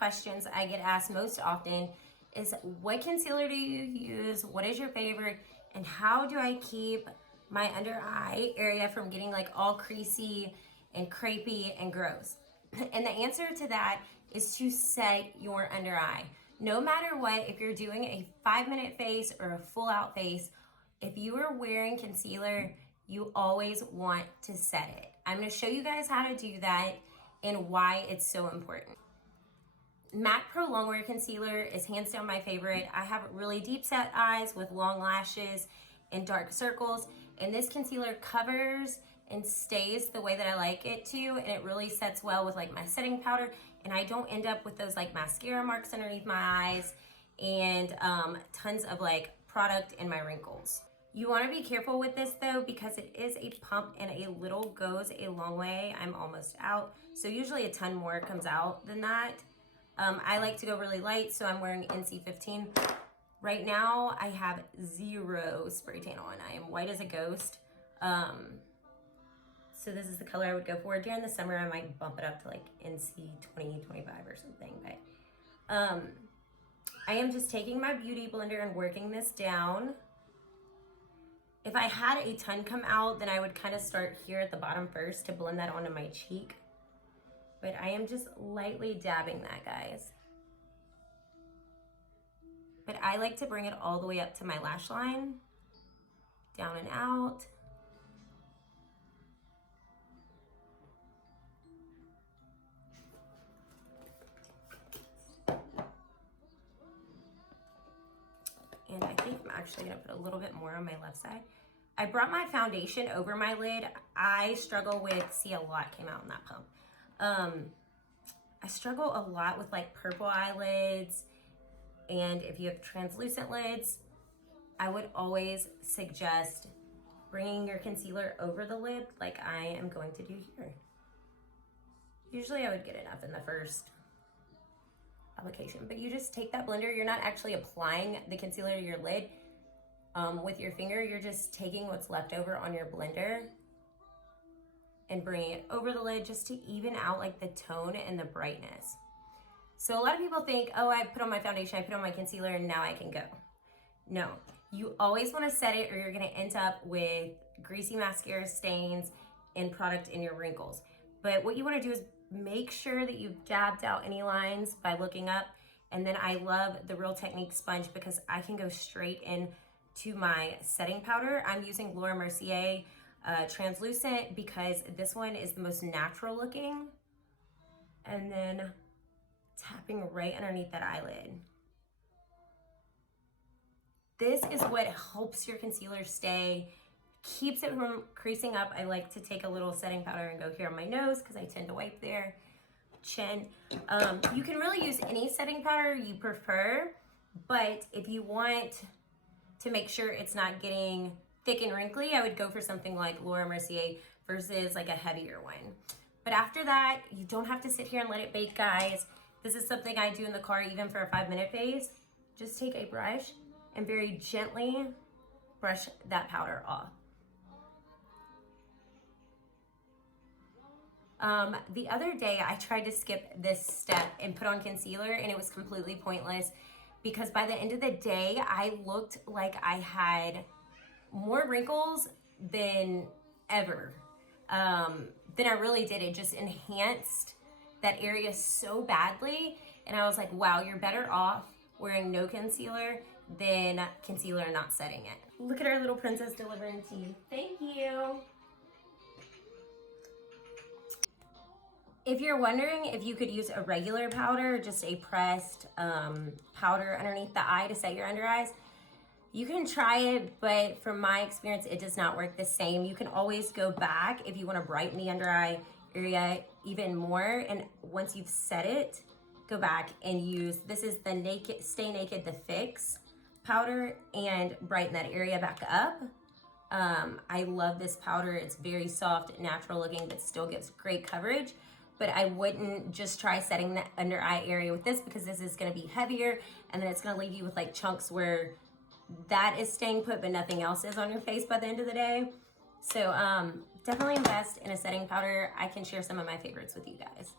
questions I get asked most often is, what concealer do you use? What is your favorite? And how do I keep my under eye area from getting like all creasy and crepey and gross? And the answer to that is to set your under eye. No matter what, if you're doing a 5-minute face or a full out face, if you are wearing concealer, you always want to set it. I'm gonna show you guys how to do that and why it's so important. MAC Pro Longwear Concealer is hands down my favorite. I have really deep set eyes with long lashes and dark circles, and this concealer covers and stays the way that I like it to, and it really sets well with like my setting powder, and I don't end up with those like mascara marks underneath my eyes and tons of like product in my wrinkles. You want to be careful with this though, because it is a pump and a little goes a long way. I'm almost out, so usually a ton more comes out than that. I like to go really light, so I'm wearing NC15. Right now, I have 0 spray tan on. I am white as a ghost. So this is the color I would go for. During the summer, I might bump it up to like NC20, 25 or something. But I am just taking my beauty blender and working this down. If I had a ton come out, then I would kind of start here at the bottom first to blend that onto my cheek. But I am just lightly dabbing that, guys. But I like to bring it all the way up to my lash line, down and out. And I think I'm actually gonna put a little bit more on my left side. I brought my foundation over my lid. I struggle with, see, a lot came out in that pump. I struggle a lot with like purple eyelids, and if you have translucent lids, I would always suggest bringing your concealer over the lid like I am going to do here. Usually I would get enough in the first application, but you just take that blender. You're not actually applying the concealer to your lid with your finger. You're just taking what's left over on your blender and bringing it over the lid just to even out like the tone and the brightness. So a lot of people think, oh, I put on my foundation, I put on my concealer, and now I can go. No, you always wanna set it or you're gonna end up with greasy mascara stains and product in your wrinkles. But what you wanna do is make sure that you've dabbed out any lines by looking up. And then I love the Real Technique sponge because I can go straight in to my setting powder. I'm using Laura Mercier translucent because this one is the most natural looking, and then tapping right underneath that eyelid. This is what helps your concealer stay, keeps it from creasing up. I like to take a little setting powder and go here on my nose because I tend to wipe there, chin. You can really use any setting powder you prefer, but if you want to make sure it's not getting thick and wrinkly, I would go for something like Laura Mercier versus like a heavier one. But after that, you don't have to sit here and let it bake, guys. This is something I do in the car even for a 5-minute face. Just take a brush and very gently brush that powder off. The other day I tried to skip this step and put on concealer, and it was completely pointless because by the end of the day, I looked like I had more wrinkles than ever. Than I really did. It just enhanced that area so badly. And I was like, wow, you're better off wearing no concealer than concealer and not setting it. Look at our little princess delivering tea. Thank you. If you're wondering if you could use a regular powder, just a pressed powder underneath the eye to set your under eyes, you can try it, but from my experience, it does not work the same. You can always go back if you want to brighten the under eye area even more. And once you've set it, go back and use, this is the Stay Naked The Fix powder, and brighten that area back up. I love this powder. It's very soft, natural looking, but still gives great coverage. But I wouldn't just try setting the under eye area with this because this is gonna be heavier, and then it's gonna leave you with like chunks where that is staying put, but nothing else is on your face by the end of the day. So definitely invest in a setting powder. I can share some of my favorites with you guys.